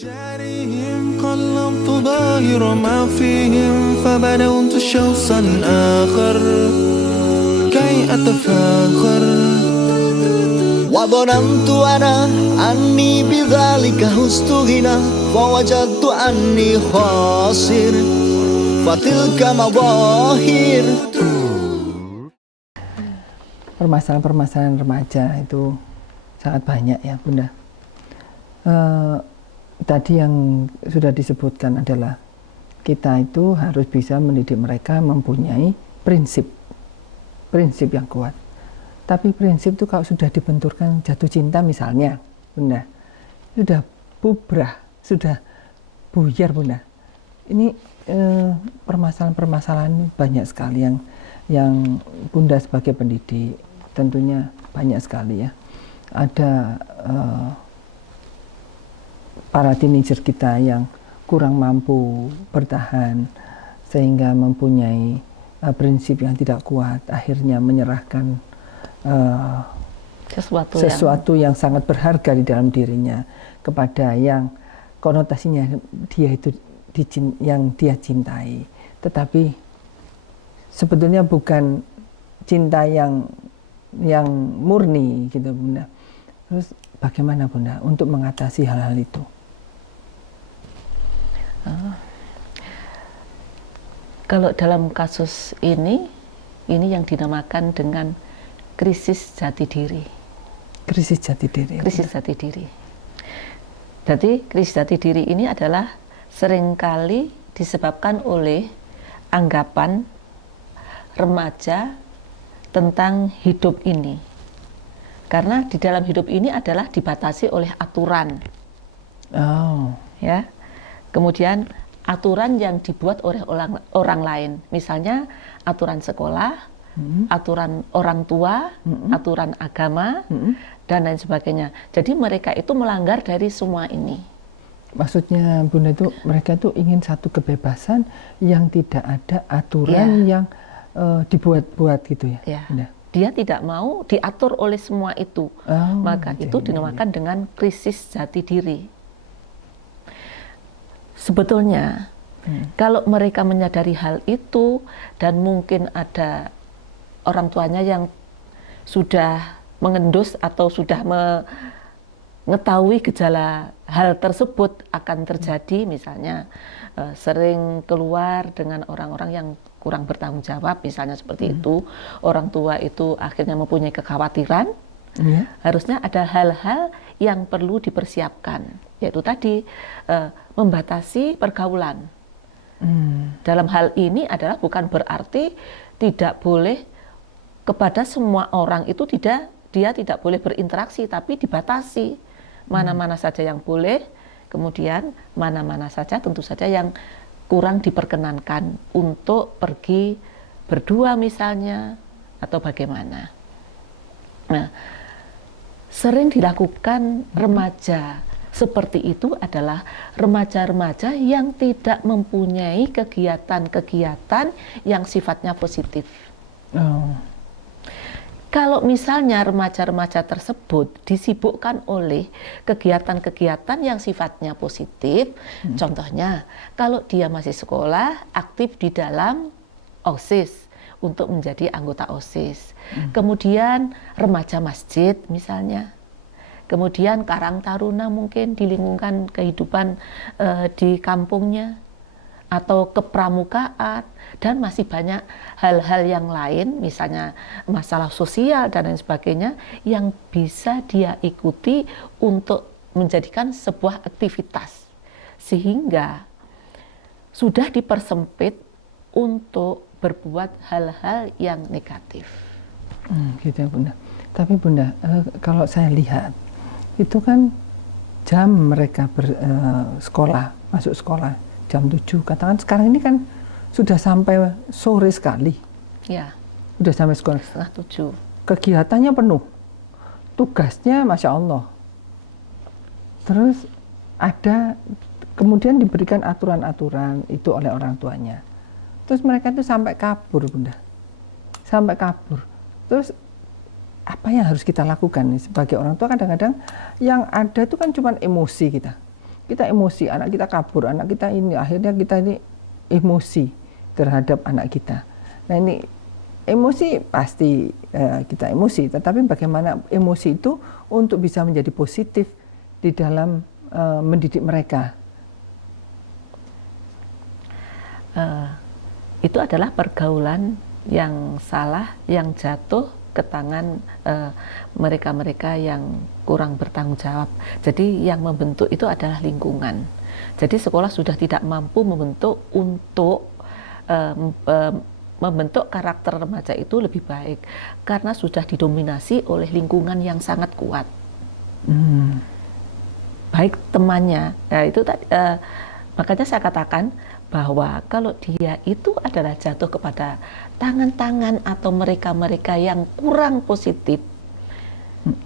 جارهم قلبت ظاهر ما فيهم فبدأت شخصا آخر كي أتفاخر وظننت أنا أني بذلك هزت غنى فوجدت أني خاسر فتلك مظاهر. Permasalahan-permasalahan remaja itu sangat banyak ya Bunda. Tadi yang sudah disebutkan adalah kita itu harus bisa mendidik mereka mempunyai prinsip yang kuat. Tapi prinsip itu kalau sudah dibenturkan jatuh cinta misalnya, Bunda, sudah bubrah, sudah buyar Bunda. Ini permasalahan-permasalahan banyak sekali yang Bunda sebagai pendidik tentunya banyak sekali ya. Ada para teenager kita yang kurang mampu bertahan sehingga mempunyai prinsip yang tidak kuat, akhirnya menyerahkan sesuatu yang sangat berharga di dalam dirinya kepada yang konotasinya dia itu yang dia cintai, tetapi sebetulnya bukan cinta yang murni gitu Bunda. Terus bagaimana Bunda untuk mengatasi hal-hal itu? Kalau dalam kasus ini yang dinamakan dengan krisis jati diri. Krisis jati diri. Krisis jati diri. Jadi krisis jati diri ini adalah seringkali disebabkan oleh anggapan remaja tentang hidup ini. Karena di dalam hidup ini adalah dibatasi oleh aturan. Ya. Kemudian aturan yang dibuat oleh orang lain. Misalnya aturan sekolah, aturan orang tua, aturan agama, dan lain sebagainya. Jadi mereka itu melanggar dari semua ini. Maksudnya Bunda itu mereka itu ingin satu kebebasan yang tidak ada aturan yang dibuat-buat gitu ya. Bunda? Dia tidak mau diatur oleh semua itu. Maka itu dinamakan dengan krisis jati diri. Sebetulnya kalau mereka menyadari hal itu dan mungkin ada orang tuanya yang sudah mengendus atau sudah mengetahui gejala hal tersebut akan terjadi, misalnya sering keluar dengan orang-orang yang kurang bertanggung jawab, misalnya seperti itu, orang tua itu akhirnya mempunyai kekhawatiran, harusnya ada hal-hal yang perlu dipersiapkan, yaitu tadi membatasi pergaulan. Dalam hal ini adalah bukan berarti tidak boleh kepada semua orang itu dia tidak boleh berinteraksi, tapi dibatasi mana-mana saja yang boleh, kemudian mana-mana saja tentu saja yang kurang diperkenankan untuk pergi berdua misalnya atau bagaimana. Nah, sering dilakukan remaja seperti itu adalah remaja-remaja yang tidak mempunyai kegiatan-kegiatan yang sifatnya positif. Kalau misalnya remaja-remaja tersebut disibukkan oleh kegiatan-kegiatan yang sifatnya positif, contohnya kalau dia masih sekolah, aktif di dalam OSIS untuk menjadi anggota OSIS. Kemudian remaja masjid misalnya. Kemudian karang taruna mungkin di lingkungan kehidupan di kampungnya, atau kepramukaan, dan masih banyak hal-hal yang lain, misalnya masalah sosial dan lain sebagainya, yang bisa dia ikuti untuk menjadikan sebuah aktivitas, sehingga sudah dipersempit untuk berbuat hal-hal yang negatif. Gitu ya Bunda. Tapi Bunda, kalau saya lihat, itu kan jam mereka bersekolah, masuk sekolah, jam 7, katakan sekarang ini kan sudah sampai sore sekali. Ya. Sudah sampai sekolah. Setengah 7. Kegiatannya penuh. Tugasnya Masya Allah. Terus kemudian diberikan aturan-aturan itu oleh orang tuanya. Terus mereka itu sampai kabur Bunda. Sampai kabur. Terus apa yang harus kita lakukan nih sebagai orang tua? Kadang-kadang yang ada itu kan cuma emosi kita. kita emosi, anak kita kabur, anak kita ini, akhirnya kita ini emosi terhadap anak kita. Nah ini emosi pasti kita emosi, tetapi bagaimana emosi itu untuk bisa menjadi positif di dalam mendidik mereka. Itu adalah pergaulan yang salah, yang jatuh ke tangan mereka-mereka yang kurang bertanggung jawab. Jadi yang membentuk itu adalah lingkungan. Jadi sekolah sudah tidak mampu membentuk untuk membentuk karakter remaja itu lebih baik karena sudah didominasi oleh lingkungan yang sangat kuat. Baik temannya, itu makanya saya katakan bahwa kalau dia itu adalah jatuh kepada tangan-tangan atau mereka-mereka yang kurang positif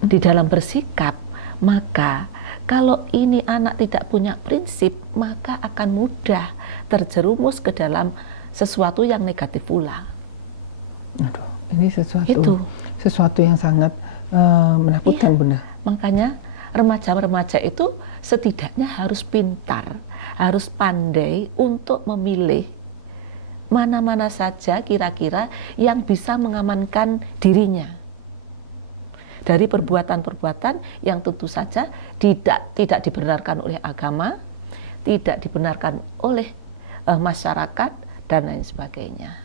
di dalam bersikap, maka kalau ini anak tidak punya prinsip, maka akan mudah terjerumus ke dalam sesuatu yang negatif pula. Aduh, ini sesuatu yang sangat menakutkan, Iya. Bunda. Makanya remaja-remaja itu setidaknya harus pintar, harus pandai untuk memilih mana-mana saja kira-kira yang bisa mengamankan dirinya dari perbuatan-perbuatan yang tentu saja tidak dibenarkan oleh agama, tidak dibenarkan oleh masyarakat dan lain sebagainya.